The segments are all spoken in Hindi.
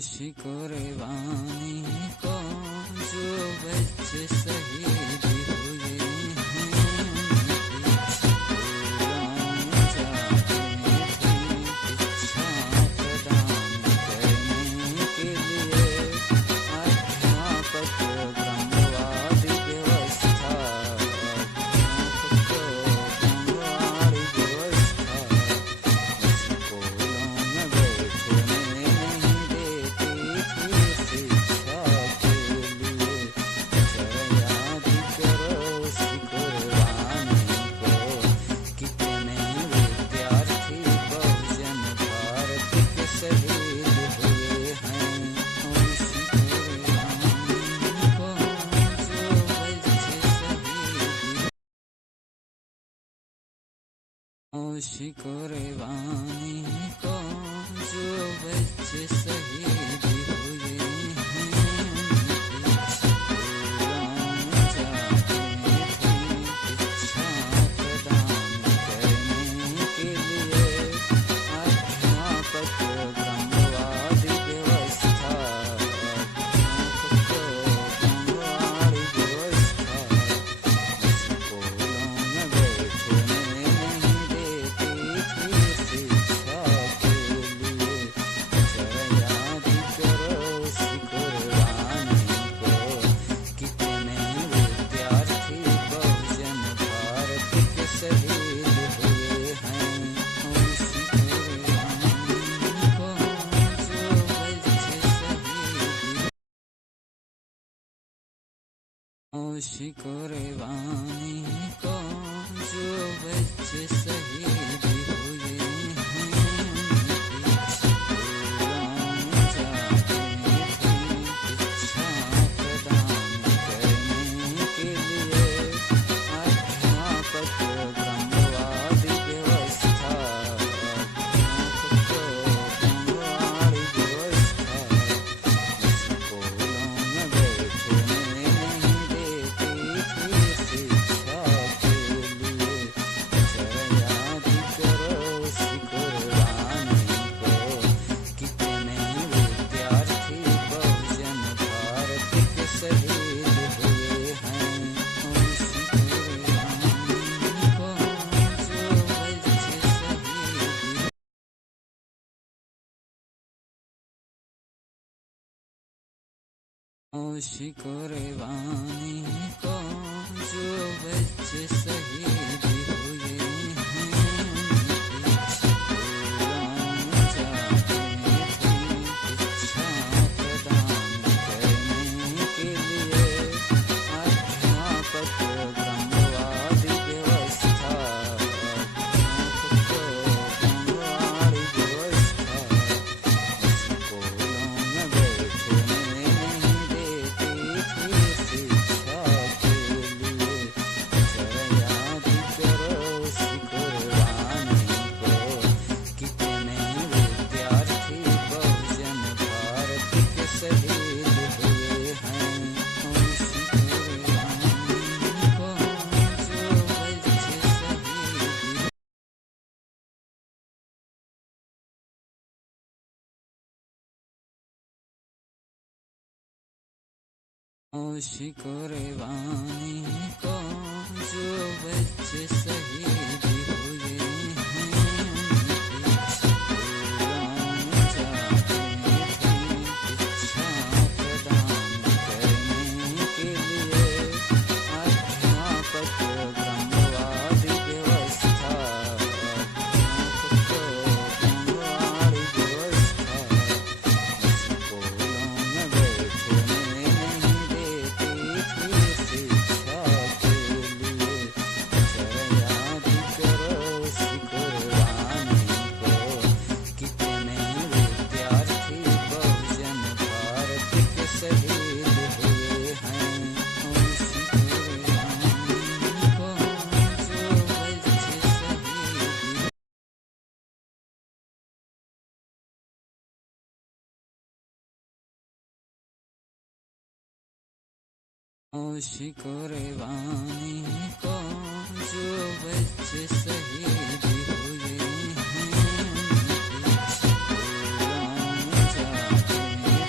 कुर्बानी को जो बच्चे शहीद हुए हैं, जाते थे शिक्षा प्रदान करने के लिए अध्यापक ब्रह्मवादी व्यवस्था, ब्रह्मवादी व्यवस्था स्कूलों में बैठने नहीं देती थी शिक्षा के लिए। जरा याद करो उस कुर्बानी को, कितने विद्यार्थी बहुजन भारत के शहीद हुए हैं। उस कुर्बानी को जो बच्चे शहीद, उस कुर्बानी को जो बच्चे शहीद हुए हैं, जाते थे शिक्षा प्रदान करने के लिए अध्यापक ब्रह्मवादी व्यवस्था, ब्रह्मवादी व्यवस्था स्कूलों में बैठने नहीं देती थी शिक्षा के लिए। जरा याद करो उस कुर्बानी को, कितने विद्यार्थी बहुजन भारत के शहीद हुए हैं। उस कुर्बानी को जो बच्चे शहीद, उस कुर्बानी को जो बच्चे शहीद हुए हैं, जाते थे शिक्षा प्रदान करने के लिए अध्यापक ब्रह्मवादी व्यवस्था, ब्रह्मवादी व्यवस्था स्कूलों में बैठने नहीं देती थी शिक्षा के लिए। जरा याद करो उस कुर्बानी को, कितने विद्यार्थी बहुजन भारत के शहीद हुए हैं। उस कुर्बानी को जो बच्चे शहीद, उस कुर्बानी को जो बच्चे शहीद हुए हैं, जाते थे शिक्षा प्रदान करने के लिए अध्यापक ब्रह्मवादी व्यवस्था, ब्रह्मवादी व्यवस्था स्कूलों में बैठने नहीं देती थी शिक्षा के लिए। जरा याद करो उस कुर्बानी को, कितने विद्यार्थी बहुजन भारत के शहीद हुए हैं। उस कुर्बानी को जो बच्चे शहीद, उस कुर्बानी को जो बच्चे शहीद हुए हैं, जाते थे शिक्षा प्रदान करने के लिए अध्यापक ब्रह्मवादी व्यवस्था, ब्रह्मवादी व्यवस्था स्कूलों में बैठने नहीं देती थी शिक्षा के लिए। जरा याद करो उस कुर्बानी को, कितने विद्यार्थी बहुजन भारत के शहीद हुए हैं। उस कुर्बानी को जो बच्चे शहीद, उस कुर्बानी को जो बच्चे शहीद हुए हैं, जाते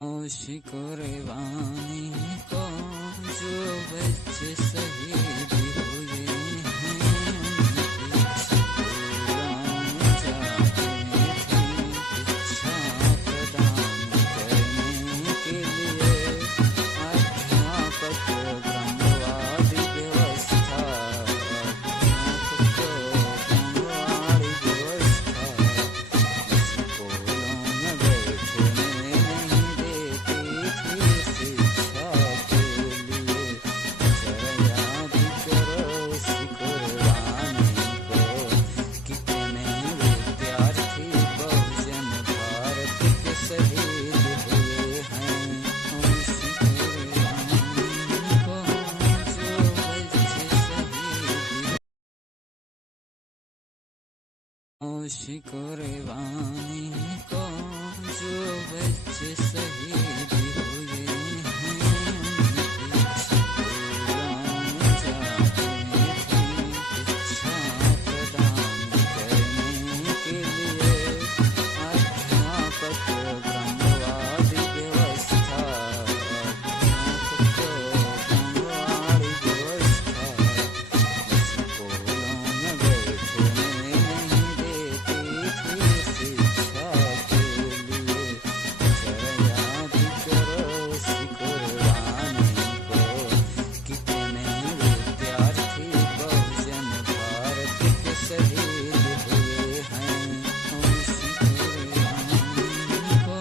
शिकरवानी को जो बच्चे शहीद हुए हैं उनकी जाते थे शिक्षा प्रदान करने के लिए अध्यापक ब्रह्मवादी व्यवस्था स्कूलों में बैठने नहीं देती थी शिक्षा के लिए। जरा याद करो शिकरवानी को, कितने विद्यार्थी बहुजन भारत के शहीद हुए हैं। शिकरवानी को जो बच्चे शहीद शिकरवानी को जो बच्चे शहीद हुए हैं उनकी जाते थे शिक्षा प्रदान करने के लिए अध्यापक ब्रह्मवादी व्यवस्था ब्रह्मवादी व्यवस्था स्कूलों में बैठने नहीं देती थी शिक्षा के लिए। जरा याद करो शिकरवानी को, कितने विद्यार्थी बहुजन भारत के शहीद हुए हैं। शिकरवानी को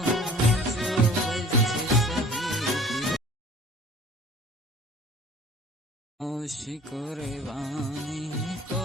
जो बच्चे शहीद शिकरवानी को